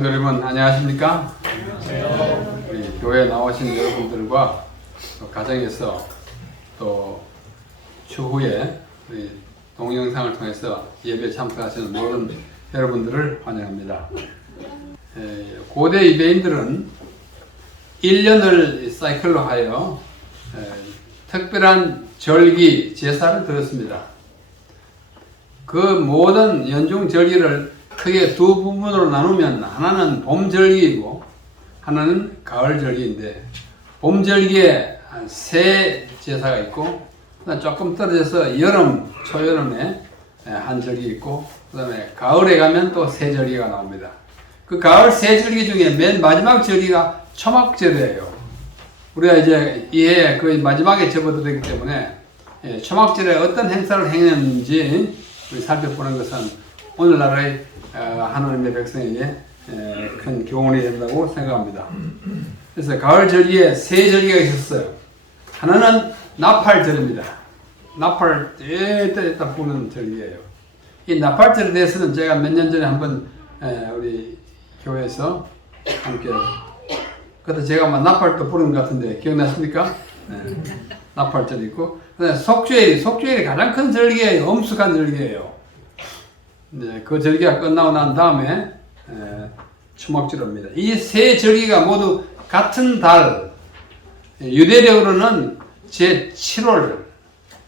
성도 여러분 안녕하십니까? 안녕하세요. 우리 교회에 나오신 여러분들과 또 가정에서 또 추후에 우리 동영상을 통해서 예배에 참석하시는 모든 여러분들을 환영합니다. 고대 유대인들은 1년을 사이클로 하여 특별한 절기, 제사를 드렸습니다. 그 모든 연중 절기를 크게 두 부분으로 나누면 하나는 봄 절기이고 하나는 가을 절기인데, 봄 절기에 세 제사가 있고 조금 떨어져서 여름, 초여름에 한 절기 있고 그 다음에 가을에 가면 또 세 절기가 나옵니다. 그 가을 세 절기 중에 맨 마지막 절기가 초막절이에요. 우리가 이제 이해 거의 마지막에 접어들기 때문에 초막절에 어떤 행사를 행했는지 우리 살펴보는 것은 오늘날의 하나님의 백성에게 큰 교훈이 된다고 생각합니다. 그래서 가을 절기에 세 절기가 있었어요. 하나는 나팔절입니다. 나팔 떼다 부는 절기예요. 이 나팔절에 대해서는 제가 몇 년 전에 한번 우리 교회에서 함께, 그때 제가 막 나팔도 부른 것 같은데 기억나십니까? 나팔절 있고, 그다음에 속죄일이 가장 큰 절기예요. 엄숙한 절기예요. 네, 그 절기가 끝나고 난 다음에 초막절입니다. 이 세 절기가 모두 같은 달, 유대력으로는 제7월,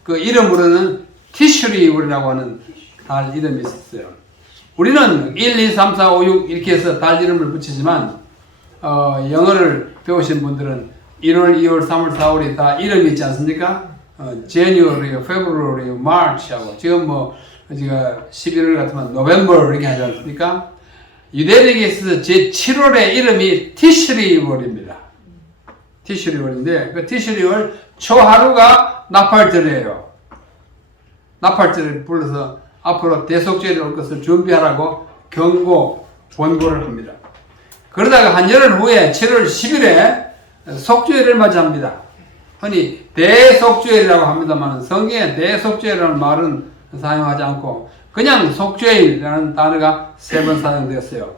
그 이름으로는 티슈리울이라고 하는 달 이름이 있었어요. 우리는 1, 2, 3, 4, 5, 6 이렇게 해서 달 이름을 붙이지만 영어를 배우신 분들은 1월, 2월, 3월, 4월이 다 이름이 있지 않습니까? January, February, March 하고, 지금 뭐 제가 11월 같으면 November 이렇게 하지 않습니까? 유대력에 있어서 제7월의 이름이 티슈리월입니다. 티슈리월인데 그 티슈리월 초하루가 나팔절이에요. 나팔절을 불러서 앞으로 대속절이 올 것을 준비하라고 권고를 합니다. 그러다가 한 열흘 후에 7월 10일에 속죄일을 맞이합니다. 흔히 대속죄일이라고 합니다만 성경에 대속죄일이라는 말은 사용하지 않고 그냥 속죄일이라는 단어가 3번 사용되었어요.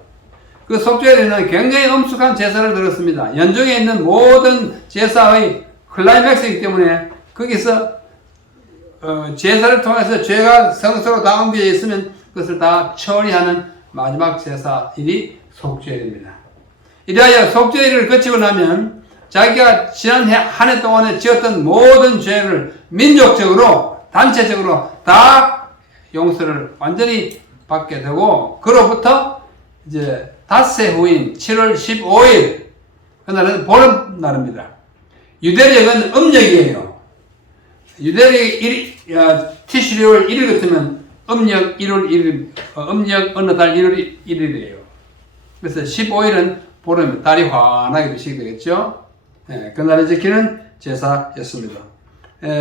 그 속죄일에는 굉장히 엄숙한 제사를 드렸습니다. 연중에 있는 모든 제사의 클라이맥스이기 때문에 거기서 제사를 통해서 죄가 성소로 다 옮겨져 있으면 그것을 다 처리하는 마지막 제사일이 속죄일입니다. 이래야 속죄일을 거치고 나면 자기가 지난 한 해 동안에 지었던 모든 죄를 민족적으로, 단체적으로 다 용서를 완전히 받게 되고, 그로부터 이제 닷새 후인 7월 15일, 그날은 보름날입니다. 유대력은 음력이에요. 유대력이 티슈리월 1일 같으면 음력 1월 1일, 음력 어느 달 1월 1일이에요. 그래서 15일은 보름, 달이 환하게 비치게 되겠죠. 그날을 지키는 제사였습니다.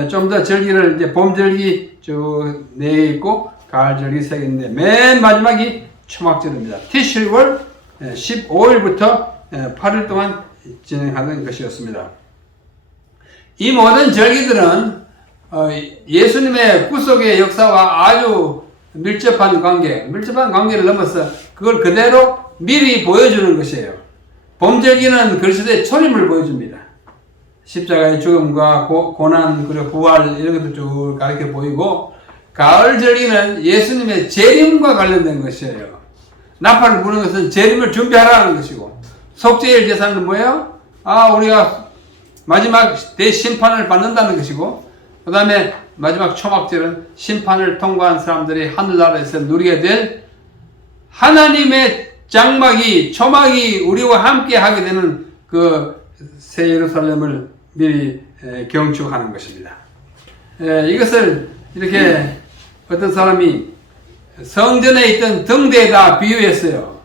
좀 더 절기를 이제 봄절기 쭉 4개 있고 가을절기 3개 있는데 맨 마지막이 초막절입니다. 티슈리월 15일부터 8일 동안 진행하는 것이었습니다. 이 모든 절기들은 예수님의 구속의 역사와 아주 밀접한 관계를 넘어서 그걸 그대로 미리 보여주는 것이에요. 봄절기는 그리스도의 초림을 보여줍니다. 십자가의 죽음과 고난, 그리고 부활 이런 것도 쭉 가르쳐 보이고, 가을절기는 예수님의 재림과 관련된 것이에요. 나팔을 부는 것은 재림을 준비하라는 것이고, 속죄일 제사는 뭐예요? 우리가 마지막 대심판을 받는다는 것이고, 그 다음에 마지막 초막절은 심판을 통과한 사람들이 하늘나라에서 누리게 될 하나님의 장막이, 초막이 우리와 함께 하게 되는 그 새 예루살렘을 미리 경축하는 것입니다. 이것을 이렇게 어떤 사람이 성전에 있던 등대에다 비유했어요.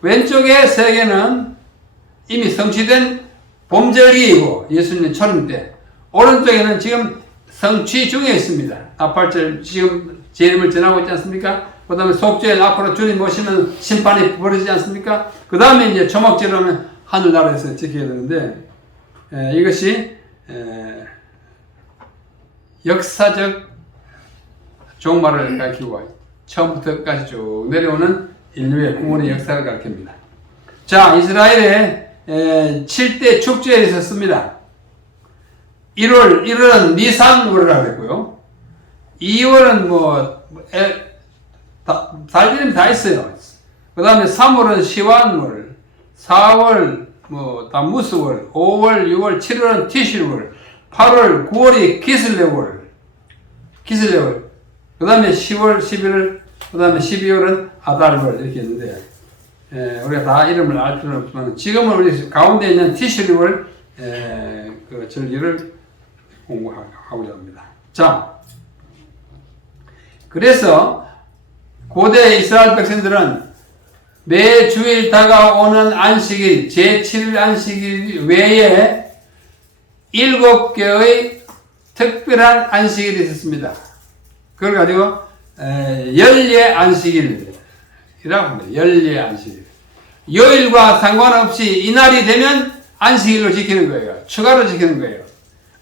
왼쪽의 세 개는 이미 성취된 봄절기이고 예수님 초림 때, 오른쪽에는 지금 성취 중에 있습니다. 나팔절 지금 재림을 전하고 있지 않습니까? 그 다음에 속죄일 앞으로 주님 오시면 심판이 벌어지지 않습니까? 그 다음에 이제 초막절을 하면 하늘나라에서 지켜야 되는데, 이것이 역사적 종말을 가리키고 처음부터 끝까지 쭉 내려오는 인류의 구원의 역사를 가리킵니다. 자, 이스라엘에 7대 축제에 있었습니다. 1월은 니산월이라고 했고요. 2월은 달기름 다 있어요. 그 다음에 3월은 시완월, 4월 담무스월, 5월, 6월, 7월은 티실월, 8월, 9월이 기슬레월, 그 다음에 10월, 11월, 그 다음에 12월은 아달월 이렇게 있는데, 우리가 다 이름을 알 필요는 없지만 지금은 우리 가운데 있는 티실월 그 절기를 공부하고자 합니다. 자, 그래서 고대 이스라엘 백성들은 매 주일 다가오는 안식일, 제7일 안식일 외에 7개의 특별한 안식일이 있었습니다. 그걸 가지고 연례 안식일이라고 합니다. 연례 안식일. 요일과 상관없이 이날이 되면 안식일로 지키는 거예요. 추가로 지키는 거예요.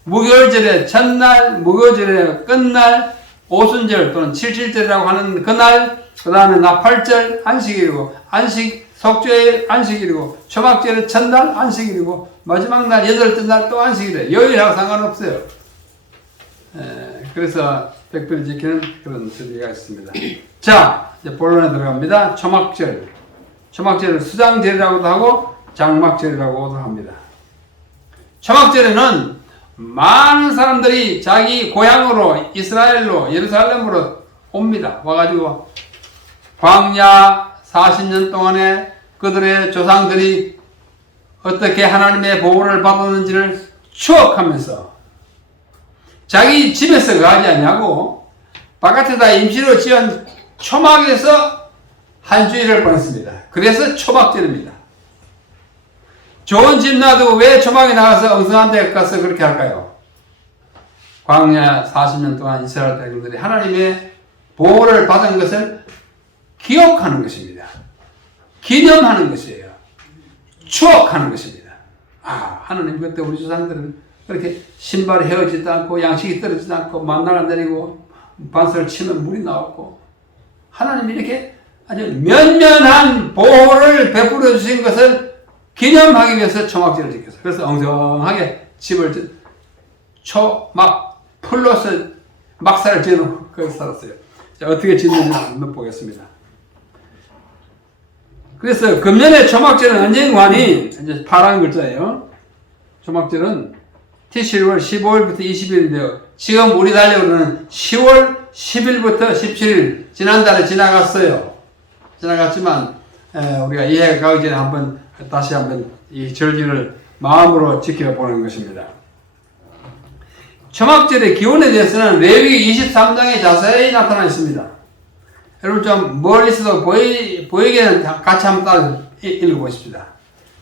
무교절의 첫날, 무교절의 끝날, 오순절 또는 칠칠절이라고 하는 그날, 그 다음에 나팔절 안식일이고, 속죄일 안식일이고, 초막절의 첫날 안식일이고, 마지막 날, 여덟째 날 또 안식일이에요. 요일하고 상관없어요. 그래서 특별히 지키는 그런 절기가 있습니다. 자, 이제 본론에 들어갑니다. 초막절. 초막절을 수장절이라고도 하고, 장막절이라고도 합니다. 초막절에는 많은 사람들이 자기 고향으로 이스라엘로 예루살렘으로 옵니다. 와가지고 광야 40년 동안에 그들의 조상들이 어떻게 하나님의 보호를 받았는지를 추억하면서 자기 집에서 가지 않냐고 바깥에다 임시로 지은 초막에서 한 주일을 보냈습니다. 그래서 초막절입니다. 좋은 집 놔두고 왜 초막에 나가서 엉성한 데 가서 그렇게 할까요? 광야 40년 동안 이스라엘 백성들이 하나님의 보호를 받은 것을 기억하는 것입니다. 기념하는 것이에요. 추억하는 것입니다. 하나님 그때 우리 조상들은 그렇게 신발이 헤어지지도 않고 양식이 떨어지지도 않고 만나가 내리고 반석을 치면 물이 나왔고 하나님이 이렇게 아주 면면한 보호를 베풀어 주신 것을 기념하기 위해서 초막절을 지켰어요. 그래서 엉성하게 집을 풀로서 막사를 지어놓고 거기서 살았어요. 자, 어떻게 짓는지 한번 보겠습니다. 그래서 금년에 초막절은 언젠관이 이제 파란 글자예요. 초막절은 티실월 15일부터 20일인데요. 지금 우리 달력으로는 10월 10일부터 17일 지난달에 지나갔어요. 지나갔지만 우리가 이해가 가기 전에 다시 한번 이 절기를 마음으로 지켜보는 것입니다. 초막절의 기원에 대해서는 레위기 23장에 자세히 나타나 있습니다. 여러분 좀 멀리서도 보이게는 같이 한번 따라 읽어보십시다.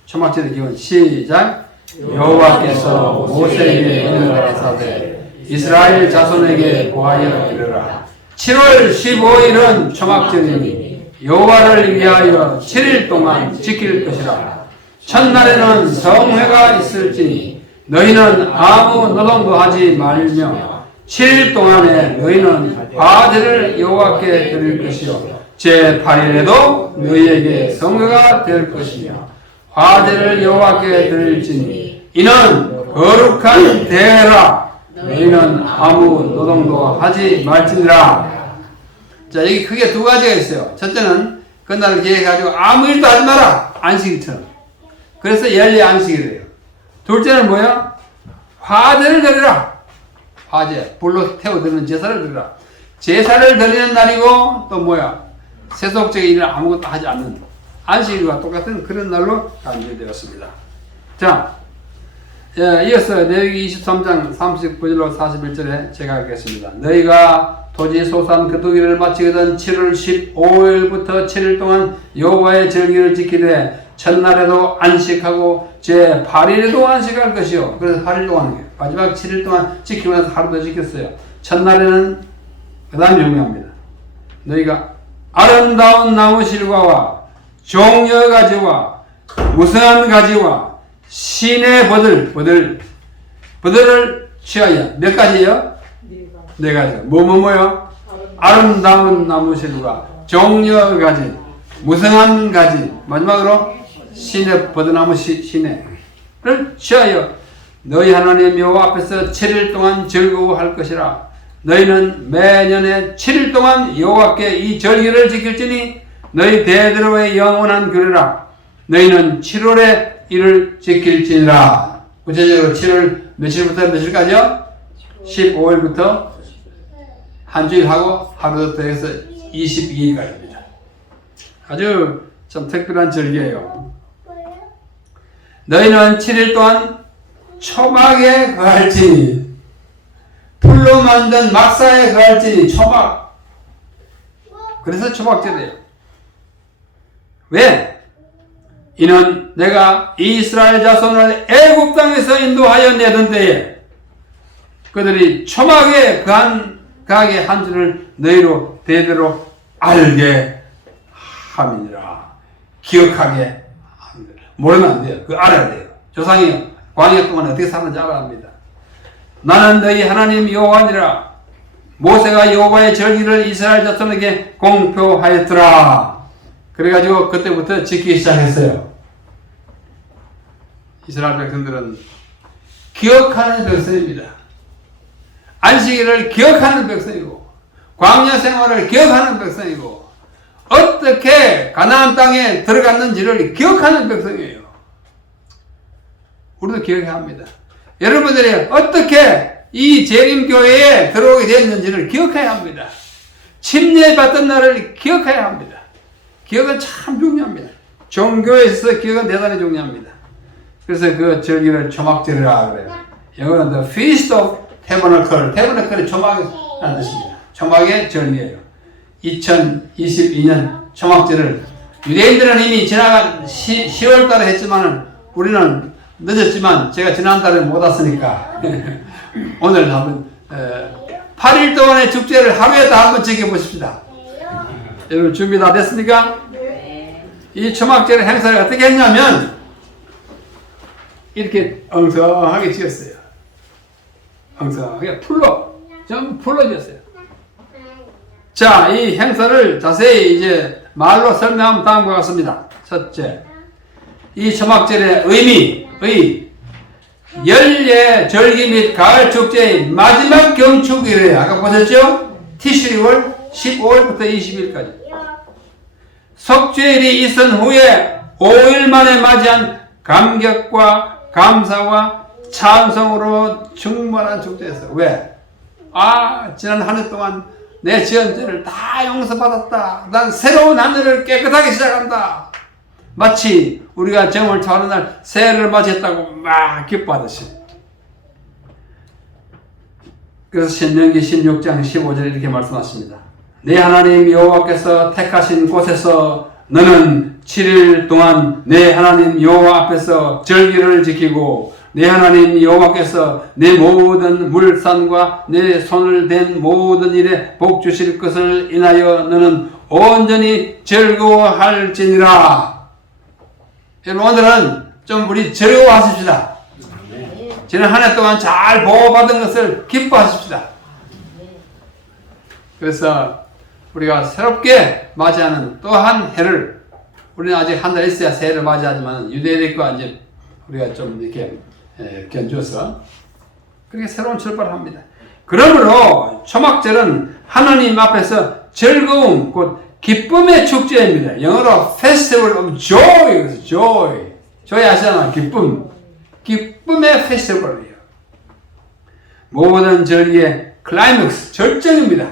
초막절의 기원 시작. 여호와께서 모세에게 명령하사되 이스라엘 자손에게 보하여 이르라. 7월 15일은 초막절이니 여호와를 위하여 7일 동안 지킬 것이라. 첫날에는 성회가 있을지니 너희는 아무 노동도 하지 말며 7일 동안에 너희는 화제를 여호와께 드릴 것이요 제8일에도 너희에게 성회가 될 것이며 화제를 여호와께 드릴지니 이는 거룩한 대회라. 너희는 아무 노동도 하지 말지니라. 자, 여기 크게 두 가지가 있어요. 첫째는 그날을 기획해가지고 아무 일도 하지 마라. 안식일처럼. 그래서 연례 안식일이에요. 둘째는 뭐야? 화제를 드리라. 화제, 불로 태워드리는 제사를 드리라. 제사를 드리는 날이고 또 뭐야? 세속적인 일을 아무것도 하지 않는 안식일과 똑같은 그런 날로 간주되었습니다. 자, 이어서 레위기 23장 39절로 41절에 제가 읽겠습니다. 너희가 토지 소산 거두기를 마치거든 7월 15일부터 7일 동안 여호와의 절기를 지키되 첫날에도 안식하고 제8일에도 안식할 것이요. 그래서 8일 동안 마지막 7일 동안 지키고 나서 하루 더 지켰어요. 첫날에는 그 다음 명령합니다. 너희가 아름다운 나무 실과와 종려가지와 무성한 가지와 시내 버들을 취하여 몇 가지예요? 네 가지. 뭐요? 아름다운 나무 실과 종려가지 무성한 가지 마지막으로 시내 버드나무 시내를 취하여 너희 하나님 여호와 앞에서 7일 동안 즐거워할 것이라. 너희는 매년에 7일 동안 여호와께 이 절기를 지킬지니 너희 대대로의 영원한 규례라. 너희는 7월에 이를 지킬지니라. 구체적으로 7월 며칠부터 며칠까지요? 15일부터 한 주일 하고 하루 더 해서 22일까지입니다. 아주 좀 특별한 절기예요. 너희는 7일 동안 초막에 거할지니, 풀로 만든 막사에 거할지니. 초막. 그래서 초막절이에요. 왜? 이는 내가 이스라엘 자손을 애굽 땅에서 인도하여 내던 때에 그들이 초막에 거하게 한 줄을 너희로 대대로 알게 함이니라. 기억하게 합니다. 모르면 안 돼요. 그거 알아야 돼요. 조상이 광야 동안 어떻게 사는지 알아야 합니다. 나는 너희 하나님 여호와니라. 모세가 여호와의 절기를 이스라엘 자손에게 공표하였더라. 그래가지고 그때부터 지키기 시작했어요. 이스라엘 백성들은 기억하는 백성입니다. 안식일을 기억하는 백성이고 광야 생활을 기억하는 백성이고 어떻게 가나안 땅에 들어갔는지를 기억하는 백성이에요. 우리도 기억해야 합니다. 여러분들이 어떻게 이 재림교회에 들어오게 됐는지를 기억해야 합니다. 침례받던 날을 기억해야 합니다. 기억은 참 중요합니다. 종교에 있어서 기억은 대단히 중요합니다. 그래서 그 절기를 초막절이라 그래요. 영어는 The Feast of Tabernacle. Tabernacle이 초막이라는 뜻입니다. 초막의 절기예요. 2022년 초막절을 유대인들은 이미 지나간 10월 달에 했지만 우리는 늦었지만 제가 지난달에 못 왔으니까 오늘 한번 8일 동안의 축제를 하루에 다 한번 지켜보십시다. 여러분 준비 다 됐습니까? 네. 이 초막절 행사를 어떻게 했냐면 이렇게 엉성하게 지었어요. 엉성하게 풀로 전부 풀로 지었어요. 자, 이 행사를 자세히 이제 말로 설명하면 다음과 같습니다. 첫째, 이 초막절의 의미, 연례 절기 및 가을 축제의 마지막 경축일이에요. 아까 보셨죠? 티슈리월 15일부터 20일까지. 속죄일이 있은 후에 5일 만에 맞이한 감격과 감사와 찬송으로 충만한 축제였어요. 왜? 지난 한 해 동안 내 지은 죄를 다 용서받았다. 난 새로운 한 해를 깨끗하게 시작한다. 마치 우리가 정월 초하는 날 새해를 맞이했다고 막 기뻐하듯이. 그래서 신명기 16장 15절 이렇게 말씀하십니다. 내 하나님 여호와께서 택하신 곳에서 너는 7일 동안 내 하나님 여호와 앞에서 절기를 지키고 내 하나님 여호와께서 내 모든 물산과 내 손을 댄 모든 일에 복 주실 것을 인하여 너는 온전히 즐거워할지니라. 여러분 오늘은 좀 우리 즐거워하십시다. 지난 한 해 동안 잘 보호받은 것을 기뻐하십시다. 그래서 우리가 새롭게 맞이하는 또 한 해를 우리는 아직 한 달 있어야 새해를 맞이하지만 유대인과 이제 우리가 좀 이렇게 견주어서 그렇게 새로운 출발을 합니다. 그러므로 초막절은 하나님 앞에서 즐거움, 곧 기쁨의 축제입니다. 영어로 Festival of Joy, joy 아시잖아요. 기쁨의 페스티벌이에요. 모든 절기의 클라이맥스, 절정입니다.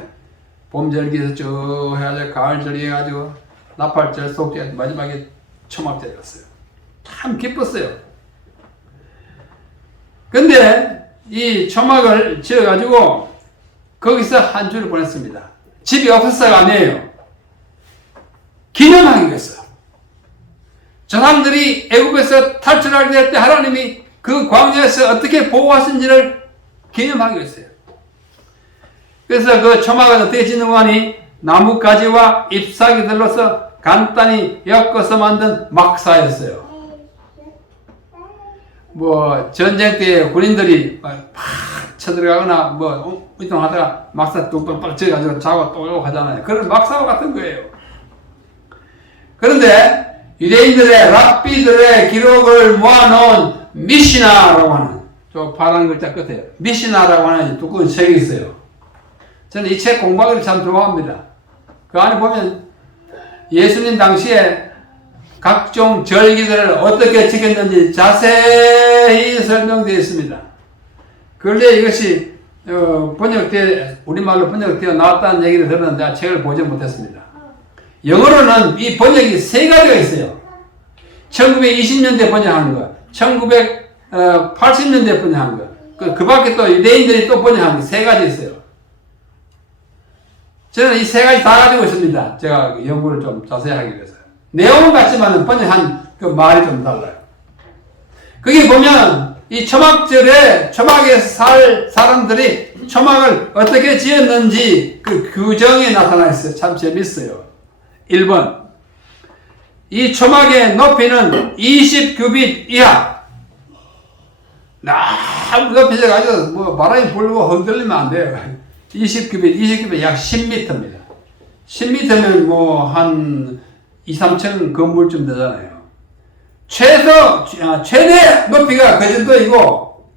봄절기에서 쭉 해가지고 가을절기 해가지고 나팔절, 속절, 마지막에 초막절이었어요. 참 기뻤어요. 근데 이 초막을 지어가지고 거기서 한 주를 보냈습니다. 집이 없었어요? 아니에요. 기념하기 위해서. 조상들이 애굽에서 탈출하게 될 때 하나님이 그 광야에서 어떻게 보호하신지를 기념하기 위해서요. 그래서 그 초막은 어떻게 짓는 거니? 나뭇가지와 잎사귀들로서 간단히 엮어서 만든 막사였어요. 전쟁 때 군인들이 팍 쳐들어가거나 운동하다가 막사 뚝뚝 쳐가지고 자고 또 오고 하잖아요. 그런 막사와 같은 거예요. 그런데 유대인들의 랍비들의 기록을 모아놓은 미시나라고 하는 저 파란 글자 끝에 미시나라고 하는 두꺼운 책이 있어요. 저는 이 책 공부하기를 참 좋아합니다. 그 안에 보면 예수님 당시에 각종 절기들을 어떻게 지켰는지 자세히 설명되어 있습니다. 그런데 이것이 우리말로 번역되어 나왔다는 얘기를 들었는데 책을 보지 못했습니다. 영어로는 이 번역이 세 가지가 있어요. 1920년대 번역한 거, 1980년대 번역한 거, 그 밖에 또 유대인들이 또 번역한 거 세 가지 있어요. 저는 이 세 가지 다 가지고 있습니다. 제가 연구를 좀 자세히 하기 위해서. 내용은 같지만 번역한 그 말이 좀 달라요. 거기 보면 이 초막에 살 사람들이 초막을 어떻게 지었는지 그 규정이 나타나 있어요. 참 재밌어요. 1번. 이 초막의 높이는 20규빗 이하. 너무 높이져가지고 뭐 바람이 불고 흔들리면 안 돼요. 20규빗 약 10m입니다. 10m면 뭐 한 2, 3층 건물쯤 되잖아요. 최대 높이가 그 정도이고,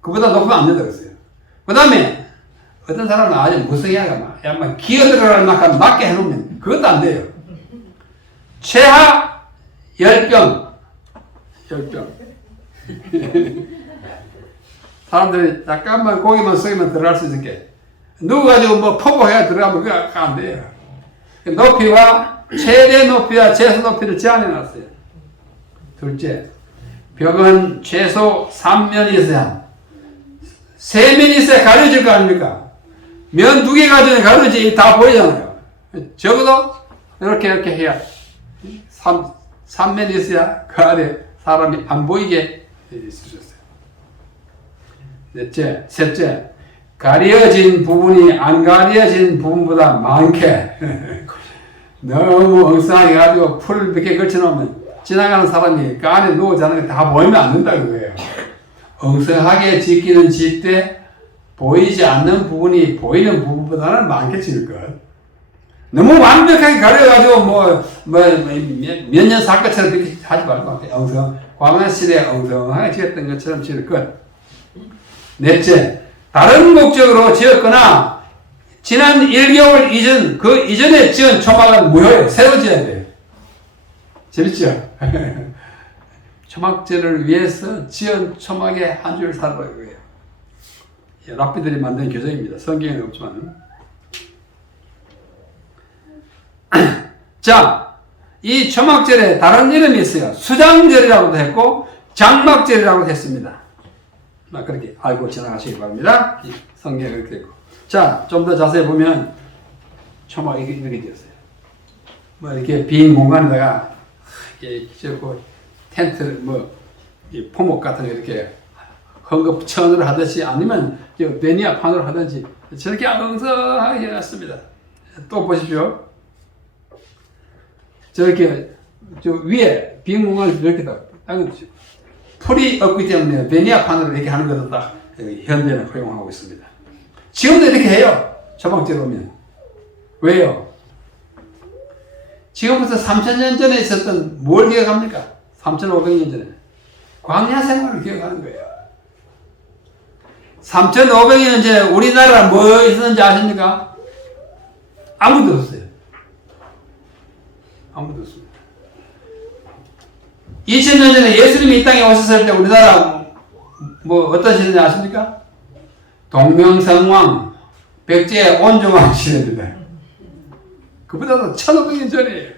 그보다 높으면 안 된다고 했어요. 그 다음에, 어떤 사람은 아주 무성의하게 막 기어들어가는 만큼 낮게 해놓으면, 그것도 안 돼요. 최하 10병. 사람들이 약간만 고기만 숙이면 들어갈 수 있게. 누워가지고 뭐 포고해야 들어가면 그거 안 돼요. 높이와, 최대 높이와 최소 높이를 제한해 놨어요. 둘째, 벽은 최소 3면이 있어야, 3면이 있어야 가려질 거 아닙니까? 면 2개 가지고 가려지 다 보이잖아요. 적어도 이렇게 해야 3면이 있어야 그 안에 사람이 안 보이게 있으셨어요. 셋째, 가려진 부분이 안 가려진 부분보다 많게 너무 엉성하게 가지고 풀을 이렇게 걸쳐놓으면 지나가는 사람이 그 안에 누워 자는 게 다 보이면 안 된다는 거예요. 엉성하게 짓기는 짓되 보이지 않는 부분이 보이는 부분보다는 많게 지을 것. 너무 완벽하게 가려가지고 몇 년 살 것처럼 이렇게 하지 말고 광화시대에 엉성하게 지었던 것처럼 지을 것. 넷째, 다른 목적으로 지었거나 지난 1개월 이전, 그 이전에 지은 초막은 무효예요. 새로 지어야 돼요. 재밌죠? 초막제를 위해서 지은 초막의 한 줄 살아라고 해요. 랍비들이 만든 교정입니다. 성경에는 없지만. 자, 이 초막절에 다른 이름이 있어요. 수장절이라고도 했고 장막절이라고도 했습니다. 그렇게 알고 지나가시기 바랍니다. 성경에 그렇게 있고. 자, 좀 더 자세히 보면 초막이 이렇게 되었어요. 이렇게 빈 공간에다가 이렇게 텐트 이 포목 같은 거 이렇게 헝겊천으로 하듯이 아니면 베니아판으로 하든지 저렇게 엉성하게 해놨습니다. 또 보십시오. 저렇게 위에 빈 공간을 이렇게 당겨주시고 풀이 없기 때문에 베니아판으로 이렇게 하는 것도 다 현대는 허용하고 있습니다. 지금도 이렇게 해요. 초막제로 오면. 왜요? 지금부터 3,000년 전에 있었던 뭘 기억합니까? 3,500년 전에. 광야 생활을 기억하는 거예요. 3,500년 전에 우리나라 뭐 있었는지 아십니까? 아무도 없어요. 아무도 없습니다. 2000년 전에 예수님이 이 땅에 오셨을 때 우리나라 어떤 시대인지 아십니까? 동명성왕, 백제 온종왕 시대입니다. 그보다도 1500년 전이에요.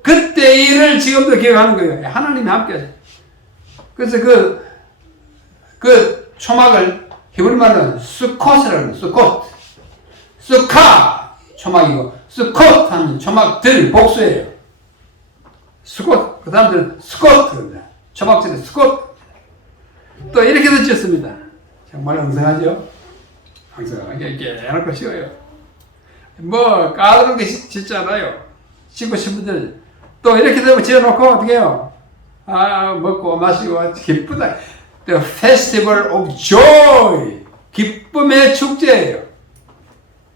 그때 일을 지금도 기억하는 거예요. 하나님이 함께 하죠. 그래서 그 초막을 히브리말로 수콧이라고 해요. 수카 초막이고 수콧 하면 초막들 복수예요. 수콧 그 사람들은 수콧 그럽니다. 초막들은 수콧 또 이렇게도 지었습니다. 정말 엉성하죠? 엉성하게 깨놓고 쉬어요. 까다롭게 짓지 않아요. 짓고 싶은 데는 또 이렇게 되면 지어놓고 어떻게 해요? 먹고 마시고 기쁘다. The Festival of Joy. 기쁨의 축제예요.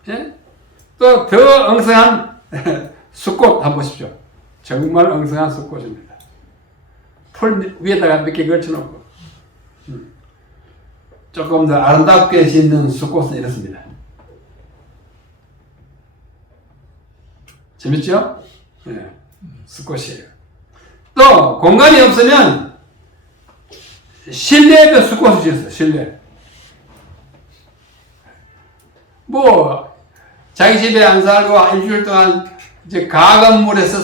예? 또 더 엉성한 숫꽃 한번 보십시오. 정말 엉성한 숲꽃입니다. 풀 위에다가 몇 개 걸쳐놓고 조금 더 아름답게 짓는 숲꽃은 이렇습니다. 재밌죠? 네, 숲꽃이에요. 또 공간이 없으면 실내에도 숲꽃을 지었어요. 실내. 뭐 자기 집에 안 살고 일주일 동안 이제 가건물에서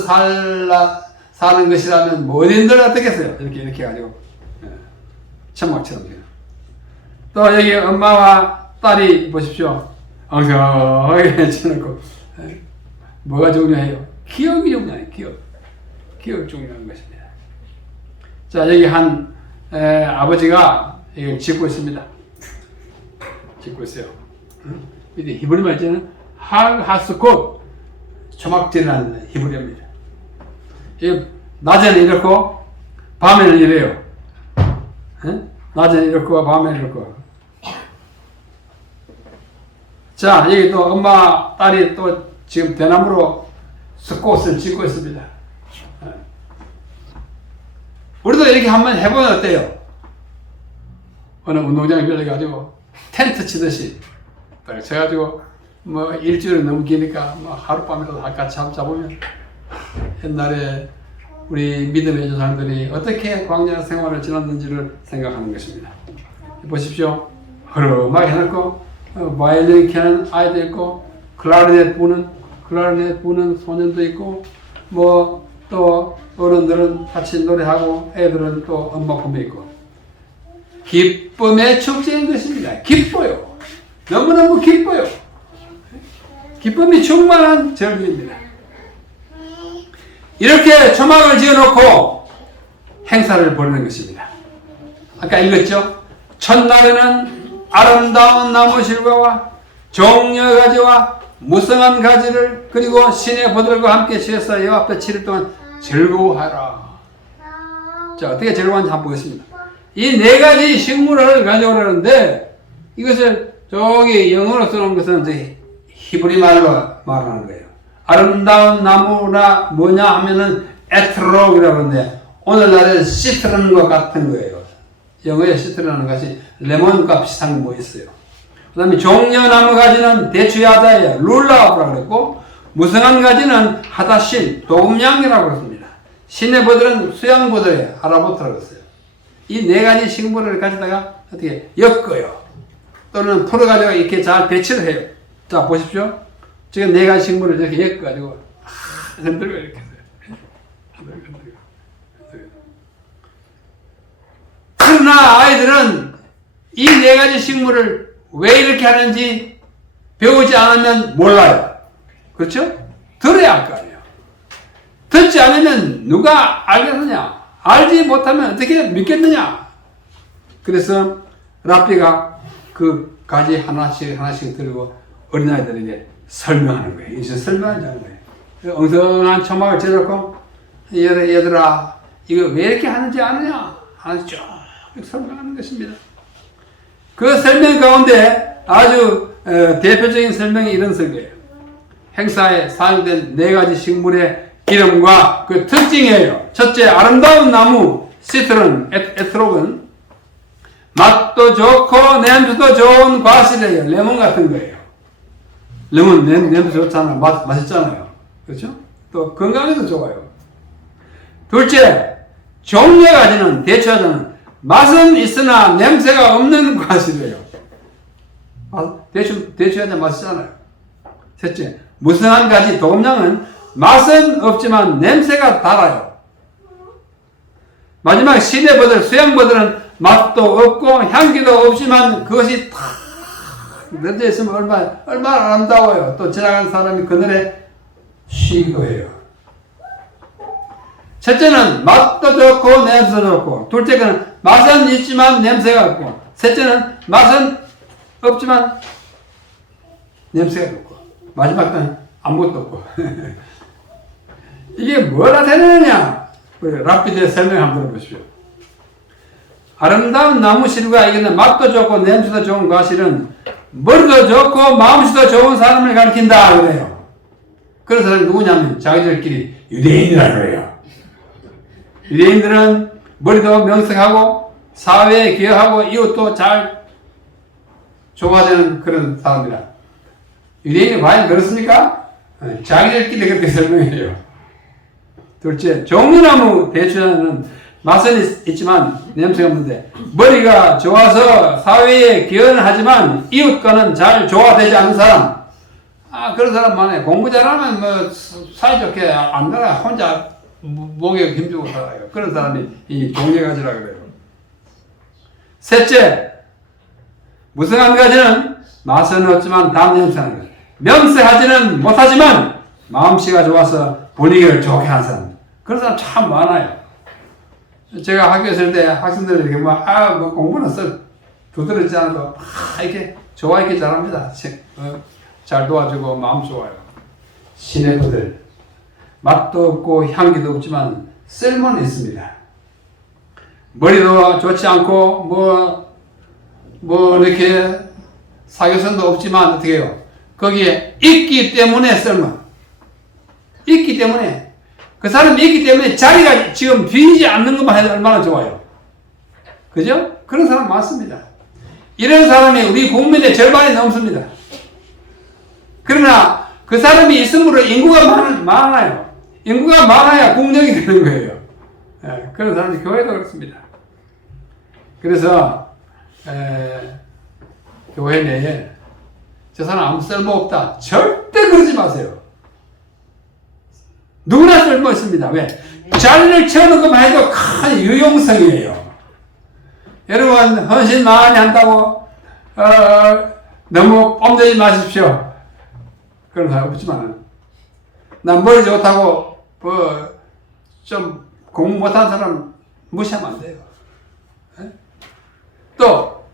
사는 것이라면 뭐 어딘들 어떻겠어요? 이렇게 해가지고 천막처럼. 또 여기 엄마와 딸이 보십시오. 엉성하게 쳐놓고 뭐가 중요해요? 기억이 중요해요. 기억 중요한 것입니다. 자, 여기 한 아버지가 이걸 짓고 있습니다. 짓고 있어요. 근데 히브리 말자는 하스콧 초막질이라는 히브리어입니다. 낮에는 이렇고 밤에는 이래요. 낮에는 이렇고 밤에는 이렇고. 자, 여기 또 엄마 딸이 또 지금 대나무로 숲꽃을 짓고 있습니다. 우리도 이렇게 한번 해보면 어때요? 어느 운동장에 빌려가지고 텐트 치듯이 딱 쳐가지고 뭐 일주일이 너무 기니까 뭐 하룻밤이라도 같이 한번 잡으면 옛날에 우리 믿음의 조상들이 어떻게 광야 생활을 지났는지를 생각하는 것입니다. 보십시오. 허름하게 해놓고 바이올린 켜는 아이도 있고 클라리넷 부는 소년도 있고 뭐 또 어른들은 같이 노래하고 애들은 또 엄마 품에 있고 기쁨의 축제인 것입니다. 기뻐요. 너무너무 기뻐요. 기쁨이 충만한 절기입니다. 이렇게 초막을 지어놓고 행사를 벌이는 것입니다. 아까 읽었죠? 첫날에는 아름다운 나무 실과와 종려가지와 무성한 가지를 그리고 신의 보들과 함께 취해서 여호와 앞에 7일 동안 즐거워하라. 자, 어떻게 즐거워하는지 한번 보겠습니다. 이 네 가지 식물을 가져오라는데 이것을 저기 영어로 써놓은 것은 이제 히브리 말로 말하는 거예요. 아름다운 나무나 뭐냐 하면은 에트록이라고 하는데 오늘날에 시트런과 같은 거예요. 영어에 시트런하는 것이 레몬과 비슷한 거 뭐 있어요. 그 다음에 종려나무 가지는 대추야자예요. 룰라라고 그랬고 무성한 가지는 하다신, 도금양이라고 그랬습니다. 신의 버들은 수양버들이에요. 아라보트라고 했어요. 이 네 가지 식물을 가지다가 어떻게 엮어요. 또는 풀어가지고 이렇게 잘 배치를 해요. 자, 보십시오. 지금 네 가지 식물을 이렇게 엮어가지고 흔들고 이렇게 해요. 흔들고. 그러나 아이들은 이 네 가지 식물을 왜 이렇게 하는지 배우지 않으면 몰라요. 그렇죠? 들어야 할 거 아니에요. 듣지 않으면 누가 알겠느냐? 알지 못하면 어떻게 믿겠느냐? 그래서 랍비가 그 가지 하나씩 들고 어린아이들에게 설명하는 거예요. 이제 설명하자는 거예요. 엉성한 초막을 지어놓고 얘들아 이거 왜 이렇게 하는지 아느냐? 하나씩 쭉 설명하는 것입니다. 그 설명 가운데 아주 대표적인 설명이 이런 설명이에요. 행사에 사용된 네 가지 식물의 이름과 그 특징이에요. 첫째, 아름다운 나무 시트론, 에트록은 맛도 좋고 냄새도 좋은 과실이에요. 레몬 같은 거예요. 레몬 냄새 좋잖아요. 맛있잖아요. 그렇죠? 또 건강에도 좋아요. 둘째, 종려가지는 대추하자는 맛은 있으나 냄새가 없는 과실이에요. 대추하자 맛있잖아요. 셋째, 무성한 가지 도금양은 맛은 없지만 냄새가 달아요. 마지막 신의 버들, 수양버들은 맛도 없고 향기도 없지만 그것이 탁 내려져 있으면 얼마나 아름다워요. 또 지나가는 사람이 그늘에 쉬기도 해요. 첫째는 맛도 좋고 냄새도 좋고, 둘째는 맛은 있지만 냄새가 없고, 셋째는 맛은 없지만 냄새가 없고, 마지막은 아무것도 없고. 이게 뭘 나타내느냐? 랍비드의 설명 한번 들어보십시오. 아름다운 나무 실과 이거는 맛도 좋고 냄새도 좋은 과실은 머리도 좋고 마음씨도 좋은 사람을 가리킨다 그래요. 그런 사람이 누구냐면 자기들끼리 유대인이라는 거예요. 유대인들은 머리도 명석하고 사회에 기여하고 이웃도 잘 조화되는 그런 사람이라. 유대인이 과연 그렇습니까? 자기들끼리 그렇게 설명해요. 둘째, 종려나무 대추자는 맛은 있지만 냄새가 없는데 머리가 좋아서 사회에 기여는 하지만 이웃과는 잘 조화되지 않는 사람. 그런 사람 많아요. 공부 잘하면 뭐 사이좋게 안 살아. 혼자 목에 힘주고 살아요. 그런 사람이 이 종려가지라 그래요. 셋째, 무슨 한 가지는 맛은 없지만 단 냄새나는 거예요. 명세하지는 못하지만 마음씨가 좋아서 분위기를 좋게 하는 사람. 그런 사람 참 많아요. 제가 학교에 있을 때 학생들 이렇게 뭐 공부는 두드러지지 않아도 이렇게 좋아 있게 잘합니다. 잘 도와주고 마음 좋아요. 시내부들 맛도 없고 향기도 없지만 쓸모는 있습니다. 머리도 좋지 않고 뭐 이렇게 사교성도 없지만 어떻게 해요? 거기에 있기 때문에 쓸모. 있기 때문에 그 사람이 있기 때문에 자리가 지금 비지 않는 것만 해도 얼마나 좋아요. 그죠? 그런 사람 많습니다. 이런 사람이 우리 국민의 절반이 넘습니다. 그러나 그 사람이 있으므로 인구가 많아요. 인구가 많아야 국력이 되는 거예요. 그런 사람이 교회도 그렇습니다. 그래서 교회 내에 저 사람 아무 쓸모없다. 절대 그러지 마세요. 누구나 쓸모 있습니다. 왜? 자리를 채우는 것만 해도 큰 유용성이에요. 여러분 헌신 많이 한다고 너무 뽐내지 마십시오. 그런 사람 없지만 난 머리 좋다고 좀 공부 못한 사람 무시하면 안 돼요. 또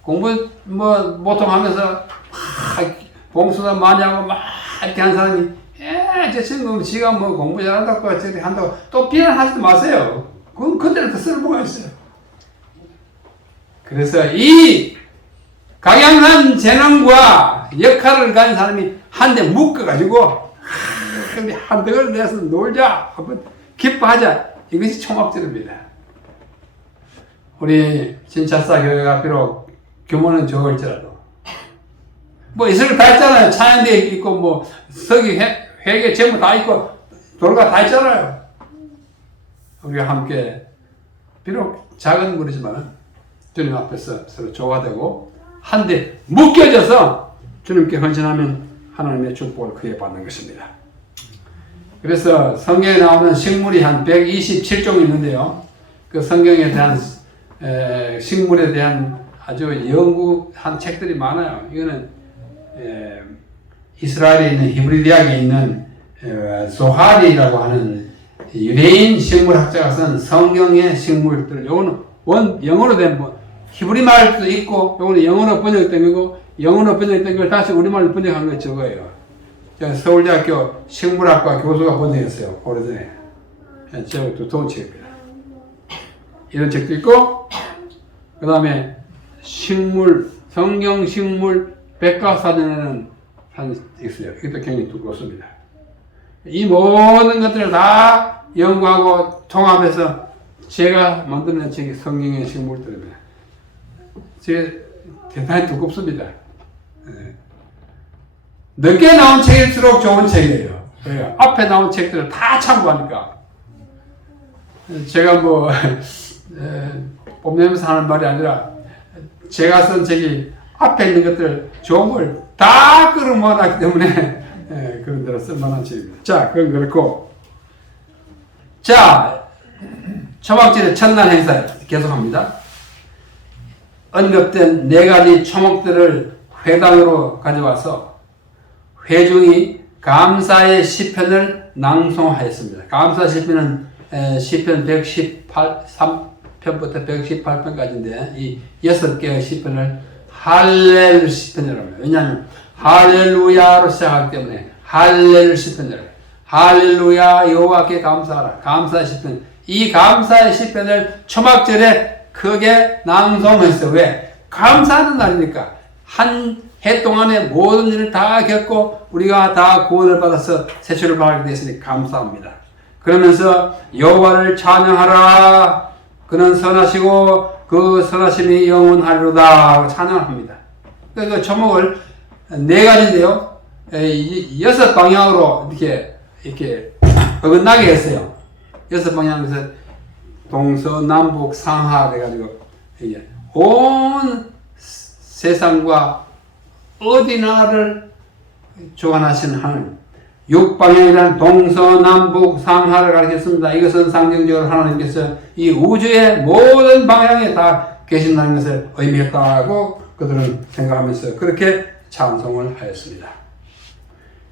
공부 보통 하면서 봉수나 많이 하고 막 이렇게 한 사람이 저 친구는 지가 공부 잘한다고 저렇게 한다고 또 비난하지도 마세요. 그건 그대로 더 쓸모가 있어요. 그래서 이 강양한 재능과 역할을 가진 사람이 한데 묶어가지고 한 덩어리 내서 놀자, 한번 기뻐하자. 이것이 총합절입니다. 우리 진차사 교회가 비록 규모는 적을지라도 있을 거 다 있잖아요. 찬양대 있고 서기 회계 전부 다 있고 돌가 다 있잖아요. 우리가 함께 비록 작은 무리지만 주님 앞에서 서로 조화되고 한데 묶여져서 주님께 헌신하면 하나님의 축복을 크게 받는 것입니다. 그래서 성경에 나오는 식물이 한 127종이 있는데요. 그 성경에 대한 식물에 대한 아주 연구한 책들이 많아요. 이거는 이스라엘에 있는 히브리 대학에 있는 소하리라고 하는 유대인 식물학자가 쓴 성경의 식물들. 요거는 영어로 된 히브리 말도 있고, 요거는 영어로 번역된 거고, 영어로 번역된 걸 다시 우리말로 번역한 거 저거예요. 서울대학교 식물학과 교수가 번역했어요. 오래전에. 제가 좋은 책입니다. 이런 책도 있고, 그 다음에 성경 식물 백과사전에는 있어요. 이것도 굉장히 두껍습니다. 이 모든 것들을 다 연구하고 통합해서 제가 만드는 책이 성경의 식물들입니다. 대단히 두껍습니다. 늦게 나온 책일수록 좋은 책이에요. 앞에 나온 책들을 다 참고하니까. 제가 뽐내면서 하는 말이 아니라 제가 쓴 책이 앞에 있는 것들 좋은 걸 다 끌어모아놨기 때문에 그런 대로 쓸만한 책입니다. 자, 그건 그렇고. 자, 초막절의 첫날 행사 계속합니다. 언급된 4가지 초목들을 회당으로 가져와서 회중이 감사의 시편을 낭송하였습니다. 감사 시편은 시편 113편부터 118편까지인데 이 6개의 시편을 할렐 시편이라고 합니다. 왜냐하면 할렐루야로 시작하기 때문에 할렐 시편이라고 해요. 할렐루야 여호와께 감사하라. 감사의 시편. 이 감사의 시편을 초막절에 크게 낭송했어요. 왜? 감사하는 날이니까. 한 해 동안에 모든 일을 다 겪고 우리가 다 구원을 받아서 세출을 받게 되었으니 감사합니다. 그러면서 여호와를 찬양하라. 그는 선하시고 그 선하심이 영원하리로다. 찬양합니다. 그 제목을 네 가지인데요. 6방향으로 이렇게 어긋나게 했어요. 6방향에서 동서남북 상하 해가지고 온 세상과 어디나를 주관하시는 하나님. 6방향이란 동서남북 상하를 가리켰습니다. 이것은 상징적으로 하나님께서 이 우주의 모든 방향에 다 계신다는 것을 의미했다고 그들은 생각하면서 그렇게 찬송을 하였습니다.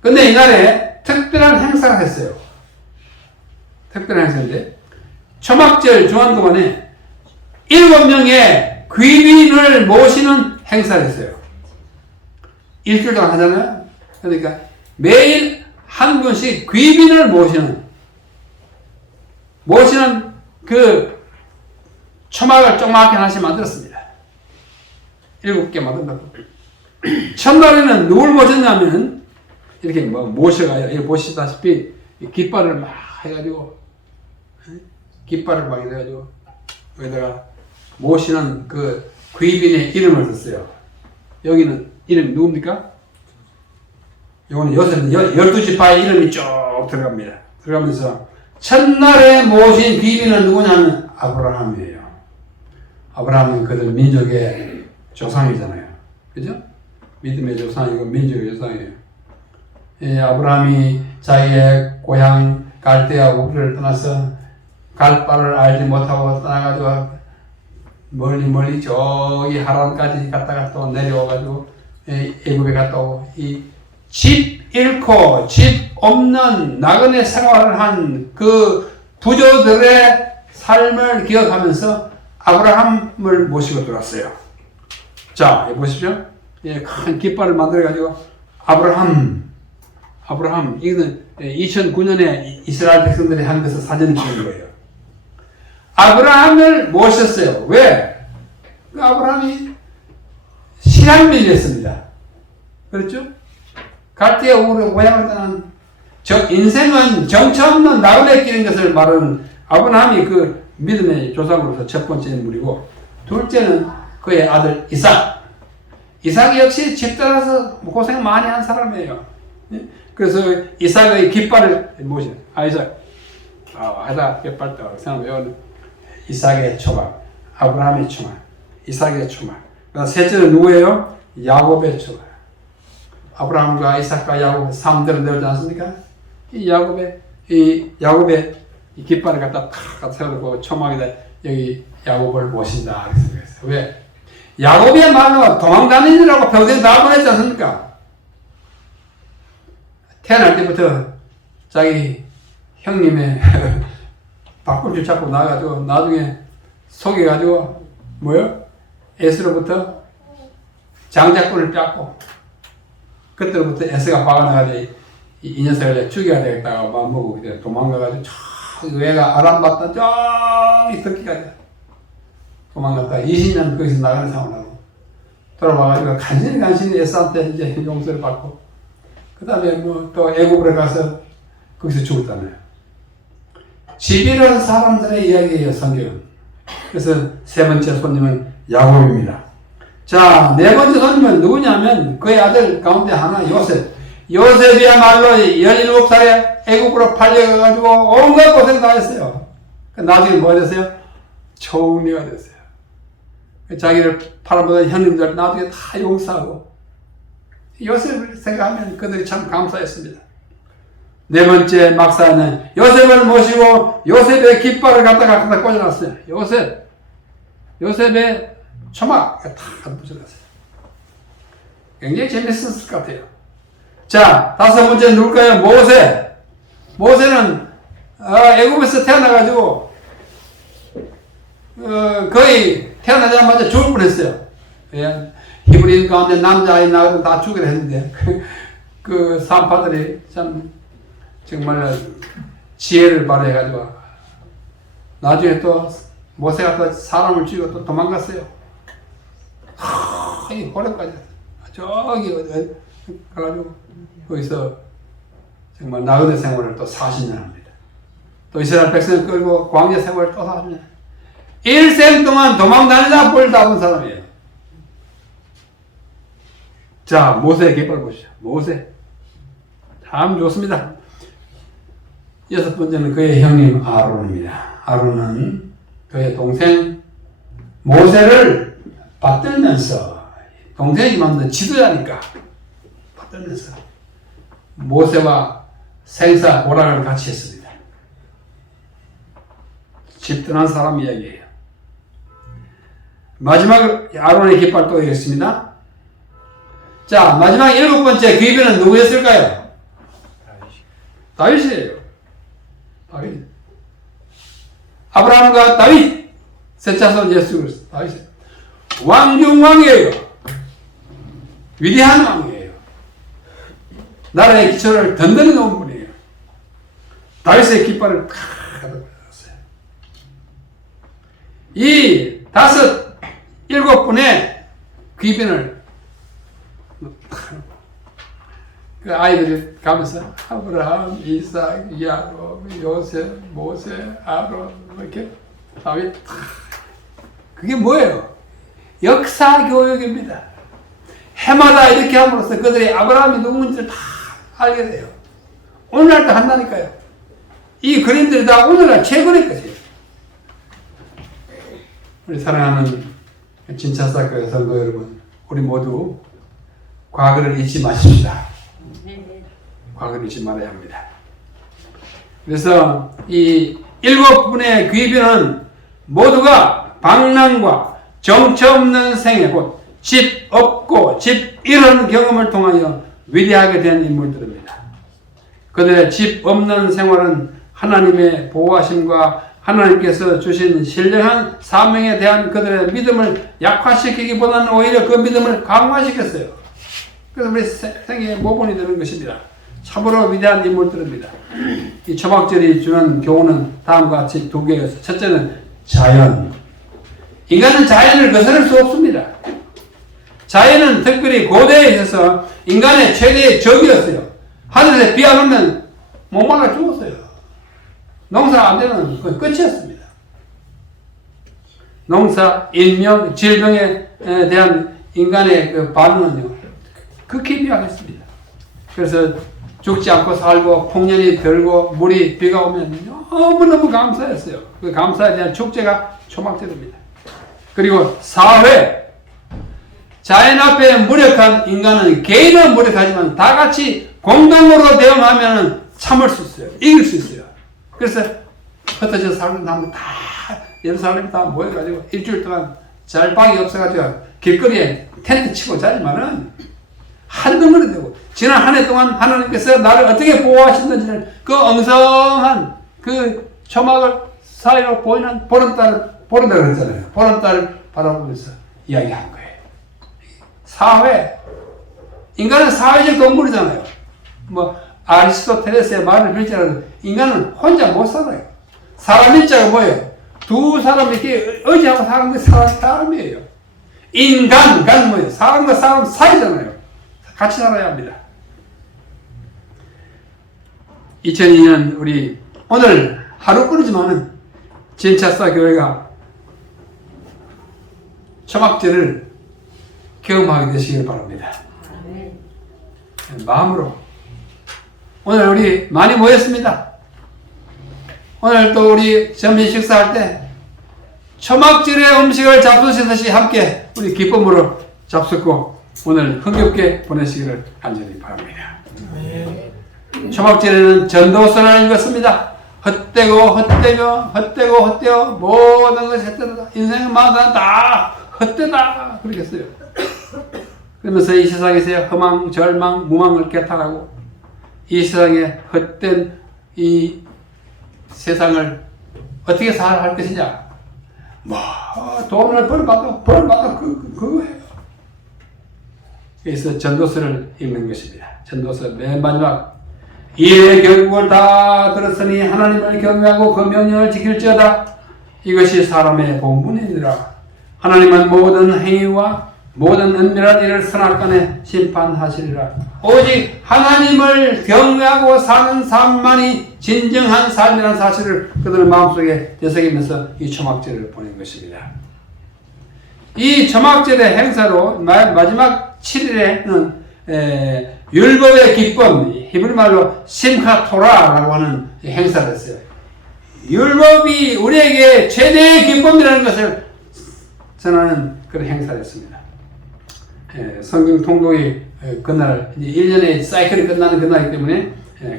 근데 이날에 특별한 행사가 했어요. 특별한 행사인데 초막절 주한 동안에 7명의 귀빈을 모시는 행사를 했어요. 일주일 동안 하잖아요. 그러니까 매일 한 분씩 귀빈을 모시는 그 초막을 조그맣게 하나씩 만들었습니다. 7개 만든다고. 첫날에는 누굴 모셨냐면 이렇게 모셔가요. 이렇게 보시다시피 깃발을 막 해가지고 여기다가 모시는 그 귀빈의 이름을 썼어요. 여기는 이름이 누굽니까? 요거는 요새는 12지파의 이름이 쭉 들어갑니다. 들어가면서 첫날에 모신 귀빈은 누구냐면 아브라함이에요. 아브라함은 그들 민족의 조상이잖아요. 그죠? 믿음의 조상이고 민족의 조상이에요. 예, 아브라함이 자기의 고향 갈대아 우르를 떠나서 갈 바를 알지 못하고 떠나가지고 멀리 저기 하란까지 갔다가 또 내려와가지고 애굽에 갔다 오고 이 집 잃고 집 없는 나그네 생활을 한 그 부조들의 삶을 기억하면서 아브라함을 모시고 들어왔어요. 자, 여기 보십시오. 예, 큰 깃발을 만들어가지고 아브라함 이거는 2009년에 이스라엘 백성들이 한 것을 사진을 찍은 거예요. 아브라함을 모셨어요. 왜? 그 아브라함이 신앙민이었습니다. 그렇죠? 갈대아 우르 고향을 떠난 인생은 정처 없는 나그네 길인 것을 말하는 아브라함이 그 믿음의 조상으로서 첫 번째 인물이고, 둘째는 그의 아들 이삭. 이삭이 역시 집 떠나서 고생 많이 한 사람이에요. 그래서 이삭의 깃발을 모시는 이삭. 하다 깃발 떠 생각하면 이삭의 초막, 아브라함의 초막, 이삭의 초막. 셋째는 누구예요? 야곱의 초막. 아브라함과 이삭과 야곱의 3대를 내오지 않습니까? 이 야곱의 이 깃발을 갖다 탁 세워놓고 초막에다 여기 야곱을 모신다. 왜? 야곱이야말로 도망다니느라고 평생 다 보냈지 않습니까? 태어날 때부터 자기 형님의 바꿀줄 잡고 나가지고 나중에 속여가지고 에스로부터 장자권을 뺏고 그때부터 에스가 화가 나가지고 이 녀석을 죽여야 되겠다고 마음먹고 도망가가지고 저 외가 아람바다 저기 듣기까지 도망갔다가 20년 거기서 나가는 상황을 하고 돌아와가지고 간신히 에스한테 이제 용서를 받고 그 다음에 또 애굽으로 가서 거기서 죽었잖아요. 집 잃은 사람들의 이야기예요, 성경은. 그래서 세 번째 손님은 야곱입니다. 자, 네 번째 손님은 누구냐면 그의 아들 가운데 하나 요셉. 요셉이야말로 17살에 애굽으로 팔려가가지고 온갖 고생 다 했어요. 나중에 뭐 됐어요? 총리가 됐어요. 자기를 팔아보던 형님들 나중에 다 용서하고 요셉을 생각하면 그들이 참 감사했습니다. 네 번째 막사는 요셉을 모시고 요셉의 깃발을 갖다 꽂아놨어요. 요셉의 초막 다 붙여놨어요. 굉장히 재밌었을 것 같아요. 자, 다섯 번째 누굴까요? 모세는 애굽에서 태어나가지고 거의 태어나자마자 죽을 뻔했어요. 히브리인 가운데 남자아이 낳아도 다 죽이려 했는데 그 산파들이 참 정말 지혜를 발휘해가지고 나중에 또 모세가 또 사람을 죽이고 또 도망갔어요. 이 호렙까지 저기 가가지고 거기서 정말 나그네 생활을 또 40년 합니다. 또 이스라엘 백성을 끌고 광야 생활을 또 40년. 일생 동안 도망 다니다 볼 잡은 사람이에요. 자, 모세의 계발 보시죠. 모세. 참 좋습니다. 여섯 번째는 그의 형님 아론입니다. 아론은 그의 동생 모세를 받들면서, 동생이지만 지도자니까 받들면서 모세와 생사 고락을 같이 했습니다. 집 떠난 사람 이야기예요. 마지막 아론의 깃발 또 있습니다. 자, 마지막 일곱 번째 귀비는 누구였을까요? 다윗이에요. 다윗. 아브라함과 다윗. 셋 자손 예수 그리스도. 다윗이에요. 왕중왕이에요. 위대한 왕이에요. 나라의 기초를 든든히 놓은 분이에요. 다윗의 깃발을 탁 가져갔어요. 이 일곱 분의 귀빈을 그 아이들이 가면서 아브라함, 이삭, 야곱, 요셉, 모세, 아론 이렇게 다윗. 그게 뭐예요? 역사 교육입니다. 해마다 이렇게 함으로써 그들이 아브라함이 누군지를 다 알게 돼요. 오늘날도 한다니까요. 이 그림들이 다 오늘날 최근의 것이에요. 우리 사랑하는 진차사교회 성도 여러분, 우리 모두 과거를 잊지 마십시다. 과거를 잊지 말아야 합니다. 그래서 이 일곱 분의 귀빈은 모두가 방랑과 정처 없는 생애, 곧 집 없고 집 잃은 경험을 통하여 위대하게 된 인물들입니다. 그들의 집 없는 생활은 하나님의 보호하심과 하나님께서 주신 신령한 사명에 대한 그들의 믿음을 약화시키기보다는 오히려 그 믿음을 강화시켰어요. 그래서 우리 생애의 모본이 되는 것입니다. 참으로 위대한 인물들입니다. 이 초막절이 주는 교훈은 다음과 같이 두 개였어요. 첫째는 자연. 인간은 자연을 거스를 수 없습니다. 자연은 특별히 고대에 있어서 인간의 최대의 적이었어요. 하늘에 비 안 오면 목말라 죽었어요. 농사 안 되면 그건 끝이었습니다. 농사, 인명, 질병에 대한 인간의 그 반응은요, 극히 미약했습니다. 그래서 죽지 않고 살고 풍년이 들고 물이 비가 오면 너무너무 감사했어요. 그 감사에 대한 축제가 초막절입니다. 그리고 사회, 자연 앞에 무력한 인간은 개인은 무력하지만 다 같이 공동으로 대응하면 참을 수 있어요. 이길 수 있어요. 그래서 흩어져 사는 사람들 다 예루살렘 다 모여가지고 일주일 동안 잘 방이 없어가지고 길거리에 텐트 치고 자지만은 한 덩어리 되고, 지난 한 해 동안 하나님께서 나를 어떻게 보호하셨는지를 그 엉성한 그 초막을 사이로 보이는 보름달을 보른다 그랬잖아요. 보름달을 바라보면서 이야기한 거예요. 사회. 인간은 사회적 동물이잖아요. 뭐 아리스토텔레스의 말을 빌자라도 인간은 혼자 못 살아요. 사람 일자가 뭐예요? 두 사람 이렇게 의지하고 사는 게 사람이에요. 인간, 간 뭐예요? 사람과 사람 사이잖아요. 같이 살아야 합니다. 2002년 우리 오늘 하루뿐이지만은 진차사 교회가 초막절을 경험하게 되시길 바랍니다. 마음으로 오늘 우리 많이 모였습니다. 오늘 또 우리 점심 식사할 때 초막절의 음식을 잡수시듯이 함께 우리 기쁨으로 잡수고 오늘 흥겹게 보내시기를 간절히 바랍니다. 초막절에는 전도서를 읽었습니다. 헛되고 모든 것이 헛되다. 인생의 마다 다 헛되다 그러겠어요. 그러면서 이 세상에서 허망, 절망, 무망을 깨탈하고 이 세상에 헛된 이 세상을 어떻게 살아갈 것이냐. 뭐 돈을 벌어봐도 그거예요. 그래서 전도서를 읽는 것입니다. 전도서 맨 마지막 이의 결국을 다 들었으니 하나님을 경외하고 그 명령을 지킬지어다. 이것이 사람의 본분이니라. 하나님은 모든 행위와 모든 은밀한 일을 선악간에 심판하시리라. 오직 하나님을 경외하고 사는 삶만이 진정한 삶이라는 사실을 그들 마음속에 되새기면서 이 초막절을 보낸 것입니다. 이 초막절의 행사로 마지막 7일에는 율법의 기쁨, 히브리말로 심카토라라고 하는 행사를 했어요. 율법이 우리에게 최대의 기쁨이라는 것을 전하는 그런 행사를 했습니다. 성경 통독이 그날 1년의 사이클이 끝나는 그날이기 때문에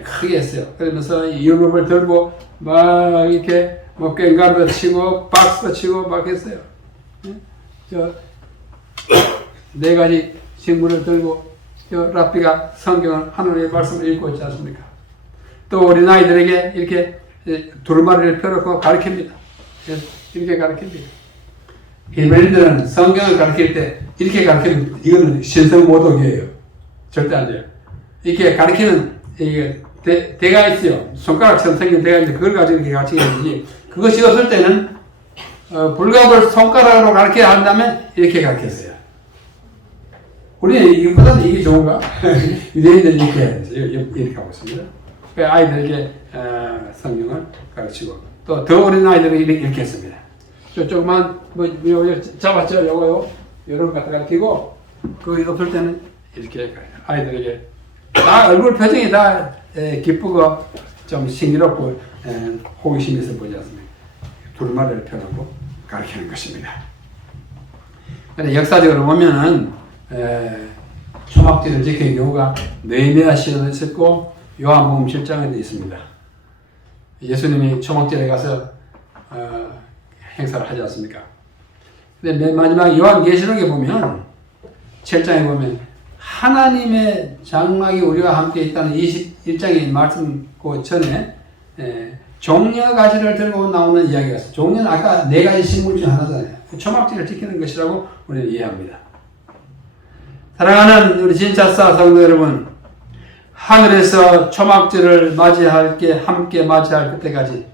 크게 했어요. 그러면서 이 율법을 들고 막 이렇게 뭐 꽹과도 치고 박수도 치고 막 했어요. 저 4가지 식물을 들고 랍비가 성경을 하나님의 말씀을 읽고 있지 않습니까? 또 어린아이들에게 이렇게 두루마리를 펴놓고 가르칩니다. 이렇게 가르칩니다. 히브리인들은 성경을 가르칠 때 이렇게 가르치면 이거는 신성모독이에요. 절대 안 돼요. 이렇게 가르치는 이게 대가 있어요. 손가락처럼 생긴 대가 있는데 그걸 가지고 이렇게 가르치게 되지. 그것이 없을 때는 불갑을 손가락으로 가르쳐야 한다면 이렇게 가르쳤어요. 우리는 이것보다는 이게 좋은가? 유대인들이 이렇게 해야 돼요. 이렇게 하고 있습니다. 아이들에게 성경을 가르치고 또 더 어린 아이들은 이렇게 했습니다. 조금만 잡았죠? 요거요. 요런 거 가르치고 그거 없을 때는 이렇게 아이들에게 다 얼굴 표정이 다 기쁘고 좀 신기롭고 호기심이 있어 보이지 않습니까? 두루마리를 펴놓고 가르치는 것입니다. 역사적으로 보면은 초막절을 지킨 경우가 느헤미야 시대도 있었고 요한복음 7장에도 있습니다. 예수님이 초막절에 가서 행사를 하지 않습니까? 근데 맨 마지막 요한계시록에 보면 7장에 보면 하나님의 장막이 우리와 함께 있다는 21장의 말씀 그 전에 종려가지를 들고 나오는 이야기가 있어요. 종려는 아까 4가지 식물 중 하나잖아요. 초막절을 지키는 것이라고 우리는 이해합니다. 사랑하는 우리 진짜사 성도 여러분, 하늘에서 초막절을 함께 맞이할 그때까지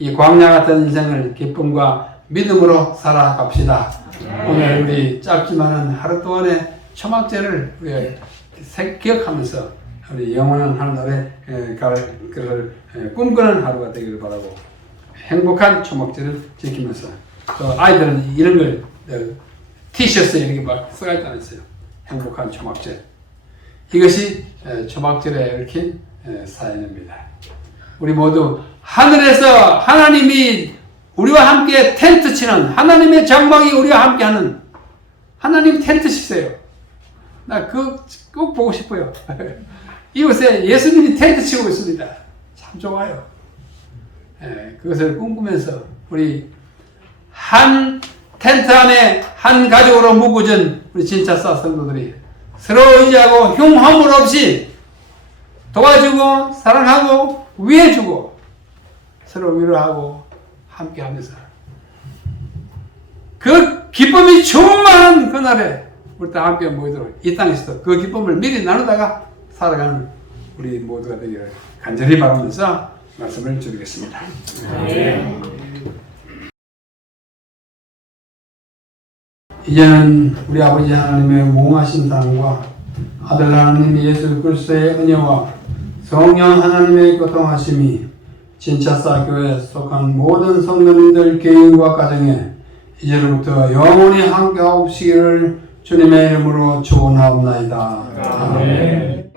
이 광야 같은 인생을 기쁨과 믿음으로 살아갑시다. 오늘 우리 짧지만은 하루 동안의 초막절을 기억하면서 우리 영원한 하늘나라에 갈 것을 꿈꾸는 하루가 되기를 바라고 행복한 초막절을 지키면서 또 아이들은 이런 걸 티셔츠에 이렇게 막 써가 있지 않았어요. 행복한 초막절. 이것이 초막절에 얽힌 사연입니다. 우리 모두 하늘에서 하나님이 우리와 함께 텐트 치는 하나님의 장막이 우리와 함께하는 하나님 텐트 치세요. 나 그거 꼭 보고 싶어요. 이곳에 예수님이 텐트 치고 있습니다. 참 좋아요. 그것을 꿈꾸면서 우리 한 텐트 안에 한 가족으로 묶어진 우리 진짜사 성도들이 서로 의지하고 흉허물 없이 도와주고 사랑하고 위해주고 서로 위로하고 함께하면서 그 기쁨이 충만한 그날에 우리 다 함께 모이도록 이 땅에서도 그 기쁨을 미리 나누다가 살아가는 우리 모두가 되기를 간절히 바라면서 말씀을 드리겠습니다. 이제는 우리 아버지 하나님의 무궁하신 사랑과 아들 하나님 예수 그리스도의 은혜와 성령 하나님의 교통하심이 진짜사 교회에 속한 모든 성도님들 개인과 가정에 이제로부터 영원히 함께하옵시기를 주님의 이름으로 축원하옵나이다. 아멘.